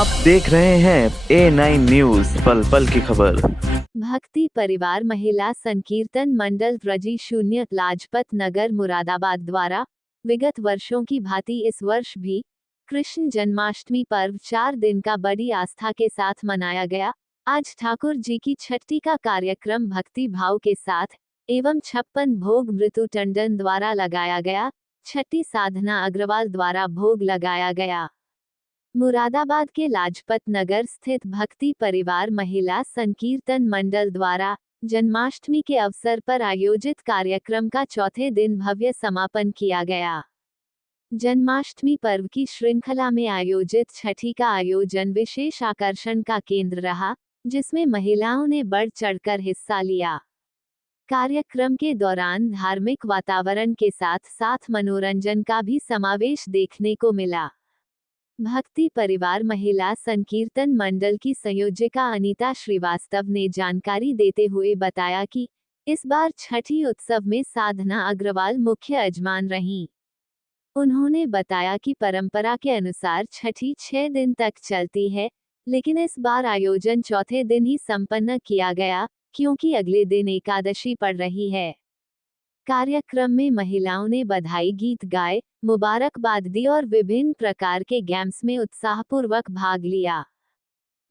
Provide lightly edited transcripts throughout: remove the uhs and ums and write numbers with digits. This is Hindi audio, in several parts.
आप देख रहे हैं A9 न्यूज, पल पल की खबर। भक्ति परिवार महिला संकीर्तन मंडल रजी 0 लाजपत नगर मुरादाबाद द्वारा विगत वर्षों की भांति इस वर्ष भी कृष्ण जन्माष्टमी पर्व 4 दिन का बड़ी आस्था के साथ मनाया गया। आज ठाकुर जी की छठी का कार्यक्रम भक्ति भाव के साथ एवं 56 भोग मृत्यु टंडन द्वारा लगाया गया। छठी साधना अग्रवाल द्वारा भोग लगाया गया। मुरादाबाद के लाजपत नगर स्थित भक्ति परिवार महिला संकीर्तन मंडल द्वारा जन्माष्टमी के अवसर पर आयोजित कार्यक्रम का चौथे दिन भव्य समापन किया गया। जन्माष्टमी पर्व की श्रृंखला में आयोजित छठी का आयोजन विशेष आकर्षण का केंद्र रहा, जिसमें महिलाओं ने बढ़ चढ़कर हिस्सा लिया। कार्यक्रम के दौरान धार्मिक वातावरण के साथ साथ मनोरंजन का भी समावेश देखने को मिला। भक्ति परिवार महिला संकीर्तन मंडल की संयोजिका अनीता श्रीवास्तव ने जानकारी देते हुए बताया कि इस बार छठी उत्सव में साधना अग्रवाल मुख्य यजमान रहीं। उन्होंने बताया कि परंपरा के अनुसार छठी 6 दिन तक चलती है, लेकिन इस बार आयोजन चौथे दिन ही संपन्न किया गया, क्योंकि अगले दिन एकादशी पड़ रही है। कार्यक्रम में महिलाओं ने बधाई गीत गाए, मुबारकबाद दी और विभिन्न प्रकार के गेम्स में उत्साहपूर्वक भाग लिया।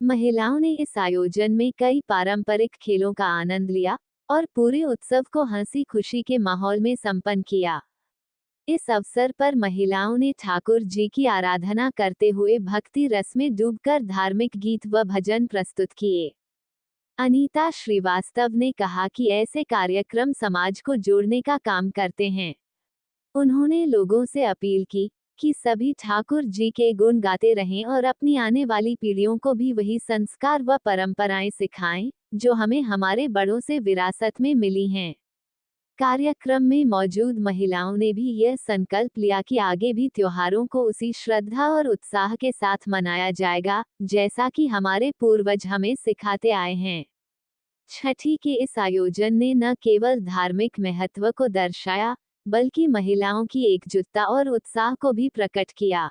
महिलाओं ने इस आयोजन में कई पारंपरिक खेलों का आनंद लिया और पूरे उत्सव को हंसी खुशी के माहौल में संपन्न किया। इस अवसर पर महिलाओं ने ठाकुर जी की आराधना करते हुए भक्ति रस में डूबकर धार्मिक गीत व भजन प्रस्तुत किए। अनीता श्रीवास्तव ने कहा कि ऐसे कार्यक्रम समाज को जोड़ने का काम करते हैं। उन्होंने लोगों से अपील की कि सभी ठाकुर जी के गुण गाते रहें और अपनी आने वाली पीढ़ियों को भी वही संस्कार व परंपराएं सिखाएं, जो हमें हमारे बड़ों से विरासत में मिली हैं। कार्यक्रम में मौजूद महिलाओं ने भी यह संकल्प लिया कि आगे भी त्योहारों को उसी श्रद्धा और उत्साह के साथ मनाया जाएगा, जैसा कि हमारे पूर्वज हमें सिखाते आए हैं। छठी के इस आयोजन ने न केवल धार्मिक महत्व को दर्शाया, बल्कि महिलाओं की एकजुटता और उत्साह को भी प्रकट किया।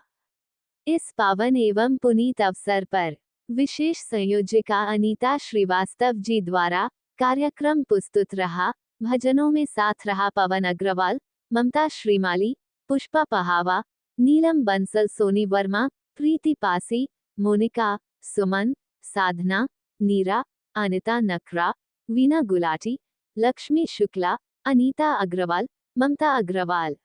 इस पावन एवं पुनीत अवसर पर विशेष संयोजिका अनीता श्रीवास्तव जी द्वारा कार्यक्रम प्रस्तुत रहा। भजनों में साथ रहा पवन अग्रवाल, ममता श्रीमाली, पुष्पा पहावा, नीलम बंसल, सोनी वर्मा, प्रीति पासी, मोनिका, सुमन, साधना, नीरा, अनिता नकरा, वीना गुलाटी, लक्ष्मी शुक्ला, अनीता अग्रवाल, ममता अग्रवाल।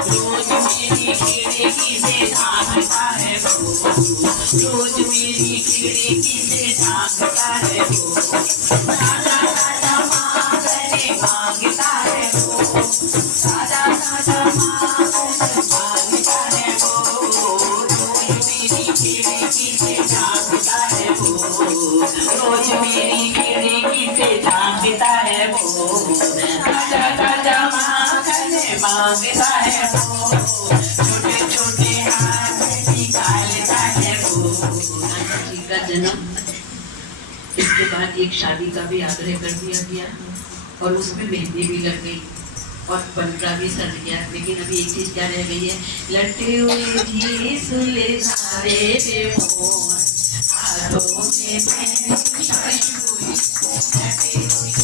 रोज मेरी खिड़े है वो, ताजा ताजा मांगने मांगता है वो, ताजा ताजा मांगता है वो, रोज मेरी खिड़की से झांकता है वो, रोज मेरी खिड़की से झांकता है वो, ताजा ताजा मांगता है वो, छोटे छोटे हाथ निकालता है वो। जी का जन्म, इसके बाद एक शादी का भी आग्रह कर दिया गया और उसमें मेहंदी भी लग गई और पंद्रह भी सज गया। लेकिन अभी एक चीज क्या रह गई है, लटे हुए भी सुलझावे रे मोहन, हाथों में मेहंदी लगी हुई, लटे हुए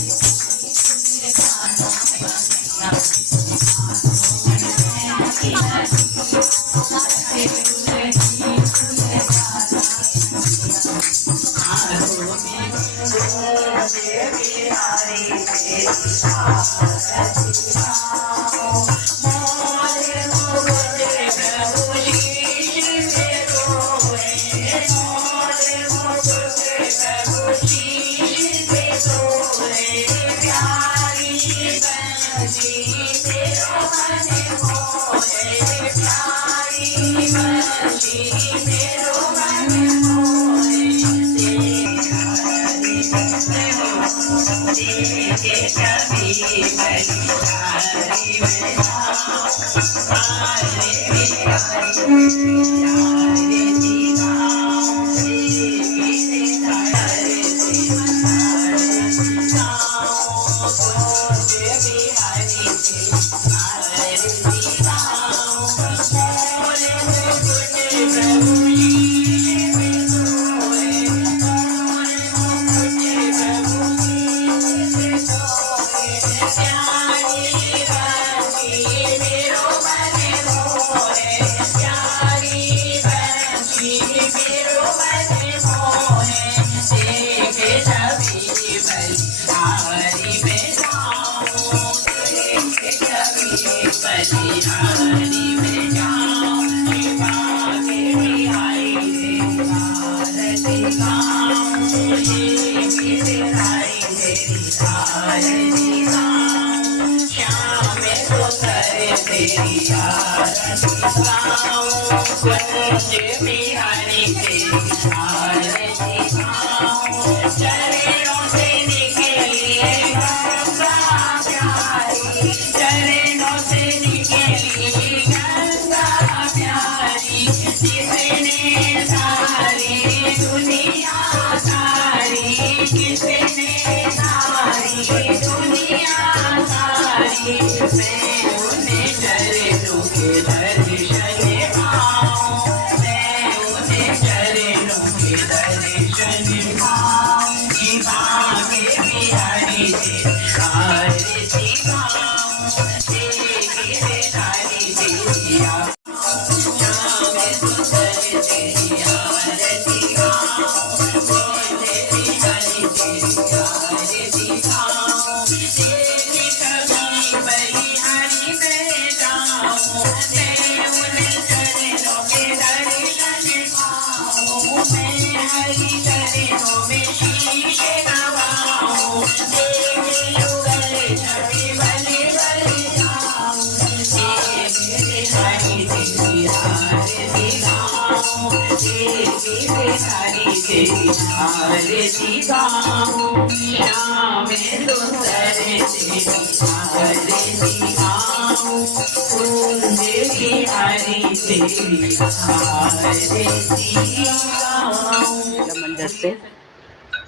मंदिर से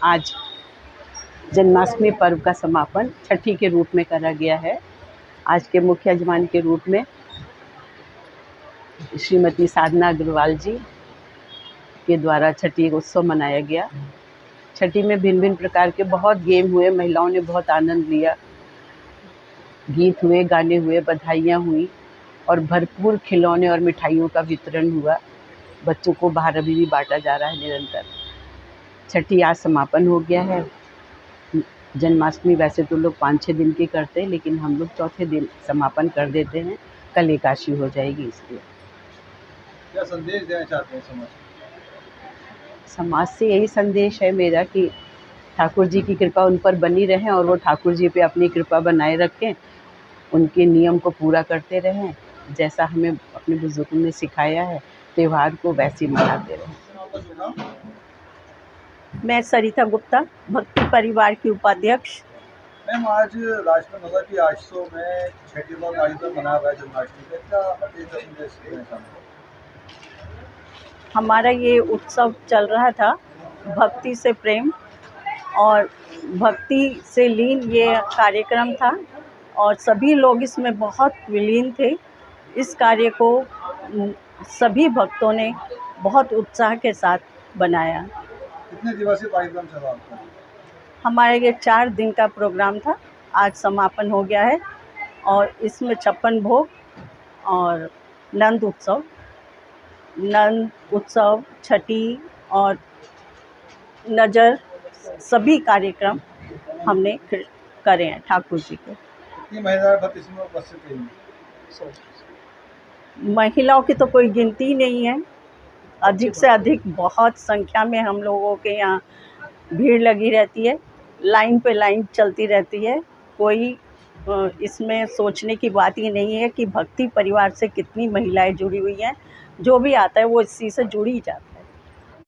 आज जन्माष्टमी पर्व का समापन छठी के रूप में करा गया है। आज के मुख्य यजमान के रूप में श्रीमती साधना अग्रवाल जी के द्वारा छठी उत्सव मनाया गया। छठी में भिन्न भिन्न प्रकार के बहुत गेम हुए, महिलाओं ने बहुत आनंद लिया, गीत हुए, गाने हुए, बधाइयाँ हुई और भरपूर खिलौने और मिठाइयों का वितरण हुआ। बच्चों को बाहर अभी भी बांटा जा रहा है निरंतर। छठी आज समापन हो गया है। जन्माष्टमी वैसे तो लोग 5-6 दिन की करते हैं, लेकिन हम लोग चौथे दिन समापन कर देते हैं। कल एकादशी हो जाएगी। इसलिए क्या संदेश देना चाहते हैं समाज से? यही संदेश है मेरा कि ठाकुर जी की कृपा उन पर बनी रहे और वो ठाकुर जी पे अपनी कृपा बनाए रखें, उनके नियम को पूरा करते रहें, जैसा हमें अपने बुजुर्गों ने सिखाया है त्यौहार को वैसे ही मनाते रहें। मैं सरिता गुप्ता, भक्ति परिवार की उपाध्यक्ष। मैम, आज लाजपत नगर की 800 में छठी बार कार्यक्रम मना रहा है जन्माष्टमी का, क्या अपडेट का संदेश देना चाहूँगा? हमारा ये उत्सव चल रहा था भक्ति से प्रेम और भक्ति से लीन ये कार्यक्रम था और सभी लोग इसमें बहुत विलीन थे। इस कार्य को सभी भक्तों ने बहुत उत्साह के साथ बनाया। कितने दिवसीय कार्यक्रम चला आपका? हमारा ये 4 दिन का प्रोग्राम था, आज समापन हो गया है और इसमें 56 भोग और नंद उत्सव, छठी और नजर सभी कार्यक्रम हमने करे हैं ठाकुर जी के। कितनी महिलाएं भक्त इसमें उपस्थित रही? महिलाओं की तो कोई गिनती नहीं है, अधिक से अधिक बहुत संख्या में हम लोगों के यहाँ भीड़ लगी रहती है, लाइन पे लाइन चलती रहती है। कोई इसमें सोचने की बात ही नहीं है कि भक्ति परिवार से कितनी महिलाएं जुड़ी हुई हैं। जो भी आता है वो इसी से जुड़ ही जाता है।